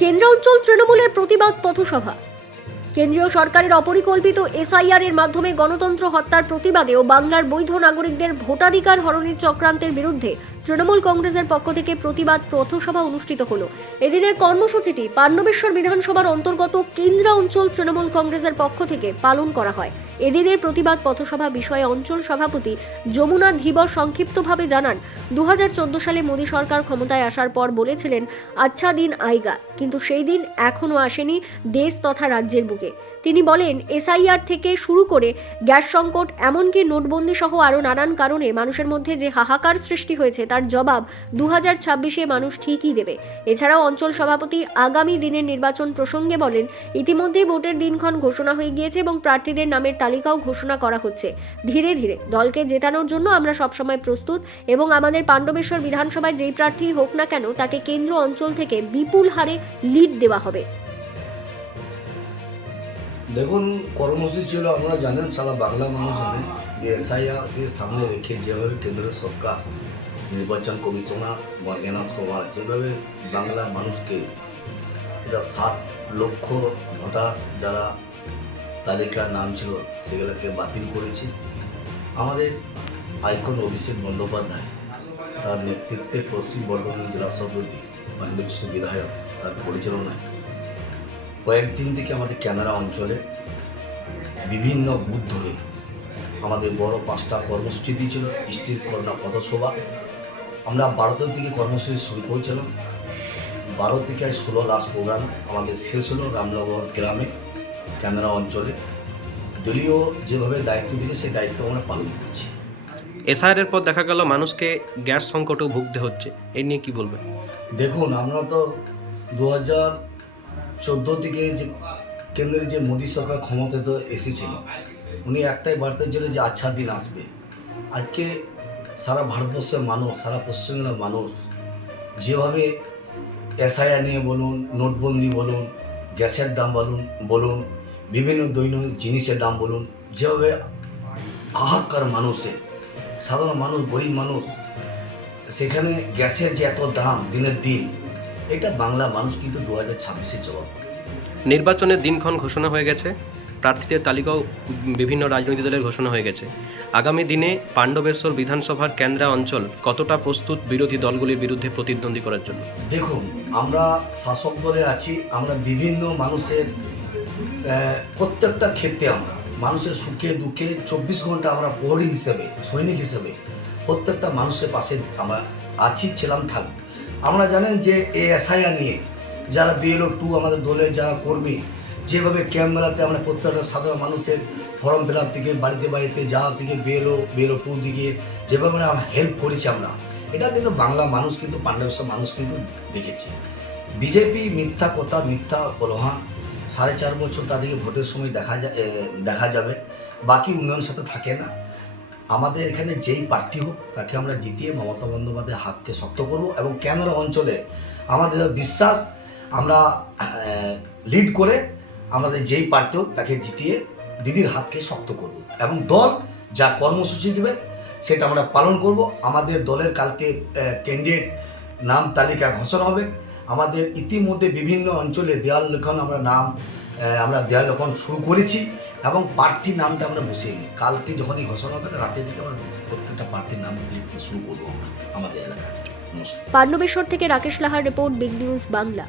কেন্দ্রাঞ্চল তৃণমূলের প্রতিবাদ পথসভা। কেন্দ্রীয় সরকারের অপরিকল্পিত এসআইআর এর মাধ্যমে গণতন্ত্র হত্যার প্রতিবাদে ও বাংলার বৈধ নাগরিকদের ভোটাধিকার হরণের চক্রান্তের বিরুদ্ধে তৃণমূল কংগ্রেসের পক্ষ থেকে প্রতিবাদ পথসভা অনুষ্ঠিত হলো। এদিনের কর্মসূচিটি পাণ্ডবেশ্বর বিধানসভার অন্তর্গত কেন্দ্রাঞ্চল তৃণমূল কংগ্রেসের পক্ষ থেকে পালন করা হয়। এদিনের প্রতিবাদ পথসভা বিষয়ে অঞ্চল সভাপতি যমুনা ধীবর সংক্ষিপ্তভাবে জানান, 2014 সালে মোদী সরকার ক্ষমতায় আসার পর বলেছিলেন আচ্ছা দিন আইগা, কিন্তু সেই দিন এখনও আসেনি দেশ তথা রাজ্যের বুকে। তিনি বলেন, এসআইআর থেকে শুরু করে গ্যাস সংকট, এমনকি নোটবন্দি সহ আরও নানান কারণে মানুষের মধ্যে যে হাহাকার সৃষ্টি হয়েছে তার জবাব 2026-এ মানুষ ঠিকই দেবে। এছাড়াও অঞ্চল সভাপতি আগামী দিনের নির্বাচন প্রসঙ্গে বলেন, ইতিমধ্যেই ভোটের দিনক্ষণ ঘোষণা হয়ে গিয়েছে এবং প্রার্থীদের নামের তালিকাও ঘোষণা করা হচ্ছে। ধীরে ধীরে দলকে জেতানোর জন্য আমরা সবসময় প্রস্তুত এবং আমাদের পাণ্ডবেশ্বর বিধানসভায় যেই প্রার্থী হোক না কেন তাকে কেন্দ্র অঞ্চল থেকে বিপুল হারে লিড দেওয়া হবে। দেখুন, কর্মসূচি ছিল, আপনারা জানেন, সারা বাংলা মানুষ জানে যে এসআইআরকে সামনে রেখে যেভাবে কেন্দ্রের সরকার, নির্বাচন কমিশনার জ্ঞানাস কুমার যেভাবে বাংলা মানুষকে এটা 7 লক্ষ ভোটার যারা তালিকার নাম ছিল সেগুলোকে বাতিল করেছে। আমাদের আইকন অভিষেক বন্দ্যোপাধ্যায় তার নেতৃত্বে পশ্চিম বর্ধমান জেলা সভাপতি পাণ্ডবেশ্বর বিধায়ক তার পরিচালনায় কয়েকদিন থেকে আমাদের ক্যানারা অঞ্চলে বিভিন্ন বুথ ধরে আমাদের বড় 5টা কর্মসূচি দিয়েছিল। স্ট্রিট করোনা পথসভা আমরা 12 তারিখ থেকে কর্মসূচি শুরু করেছিলাম। 12 থেকে 16 লাস্ট প্রোগ্রাম আমাদের শেষ হলো রামনগর গ্রামে ক্যানারা অঞ্চলে। দলীয় যেভাবে দায়িত্ব দিয়েছে সেই দায়িত্ব আমরা পালন করছি। এসআইআর এর পর দেখা গেল মানুষকে গ্যাস সংকটেও ভুগতে হচ্ছে, এই নিয়ে কি বলবেন? দেখুন, আমরা তো 2014 থেকে যে কেন্দ্রের যে মোদী সরকার ক্ষমতাতে এসেছিল, উনি একটাই বার্তা ছিল যে আচ্ছা দিন আসবে। আজকে সারা ভারতবর্ষের মানুষ, সারা পশ্চিমবঙ্গের মানুষ যেভাবে এসআইআর নিয়ে বলুন, নোটবন্দি বলুন, গ্যাসের দাম বলুন, বিভিন্ন দৈনিক জিনিসের দাম বলুন, যেভাবে হাহাকার মানুষের, সাধারণ মানুষ, গরিব মানুষ, সেখানে গ্যাসের যে এত দাম দিনের দিন, এটা বাংলা মানুষ কিন্তু 2026-এ জবাব দেবে। নির্বাচনের দিনক্ষণ ঘোষণা হয়ে গেছে, প্রার্থীদের তালিকাও বিভিন্ন রাজনৈতিক দলের ঘোষণা হয়ে গেছে। আগামী দিনে পাণ্ডবেশ্বর বিধানসভার কেন্দ্রা অঞ্চল কতটা প্রস্তুত বিরোধী দলগুলির বিরুদ্ধে প্রতিদ্বন্দ্বী করার জন্য? দেখুন, আমরা শাসক দলে আছি, আমরা বিভিন্ন মানুষের প্রত্যেকটা ক্ষেত্রে আমরা মানুষের সুখে দুঃখে 24 ঘন্টা আমরা প্রহরী হিসেবে, সৈনিক হিসেবে প্রত্যেকটা মানুষের পাশে আমরা আছি, ছিলাম, থাকব। আমরা জানেন যে এই এসআইআর নিয়ে যারা BLO 2 আমাদের দলের যারা কর্মী, যেভাবে ক্যাম্প মেলাতে আমরা প্রত্যেকটা সাধারণ মানুষের ফর্ম ফিল আপ থেকে বাড়িতে বাড়িতে যাওয়া থেকে BLO 2 দিকে যেভাবে আমরা হেল্প করেছি, আমরা এটা কিন্তু বাংলা মানুষ কিন্তু পাণ্ডবেশ্বর মানুষ কিন্তু দেখেছে। বিজেপি মিথ্যা কথা, মিথ্যা প্রলোভন, 4.5 বছর তাদেরকে ভোটের সময় দেখা যাবে, বাকি উন্নয়নের সাথে থাকে না। আমাদের এখানে যেই প্রার্থী হোক তাকে আমরা জিতিয়ে মমতা বন্দ্যোপাধ্যায়ের হাতকে শক্ত করব এবং ক্যানারা অঞ্চলে আমাদের বিশ্বাস আমরা লিড করে আমাদের যেই প্রার্থী হোক তাকে জিতিয়ে দিদির হাতকে শক্ত করব এবং দল যা কর্মসূচি দেবে সেটা আমরা পালন করব। আমাদের দলের কালকে ক্যান্ডিডেট নাম তালিকা ঘোষণা হবে। আমাদের ইতিমধ্যে বিভিন্ন অঞ্চলে দেয়াল লেখন আমরা দেয়াল লেখন শুরু করেছি এবং প্রার্থীর নামটা আমরা বসিয়ে নিই। কালকে যখনই ঘোষণা হবে রাতের দিকে আমরা প্রত্যেকটা প্রার্থীর নাম লিখতে শুরু করবো আমরা আমাদের এলাকায়। পাণ্ডবেশ্বর থেকে রাকেশ লাহার রিপোর্ট, বিগ নিউজ বাংলা।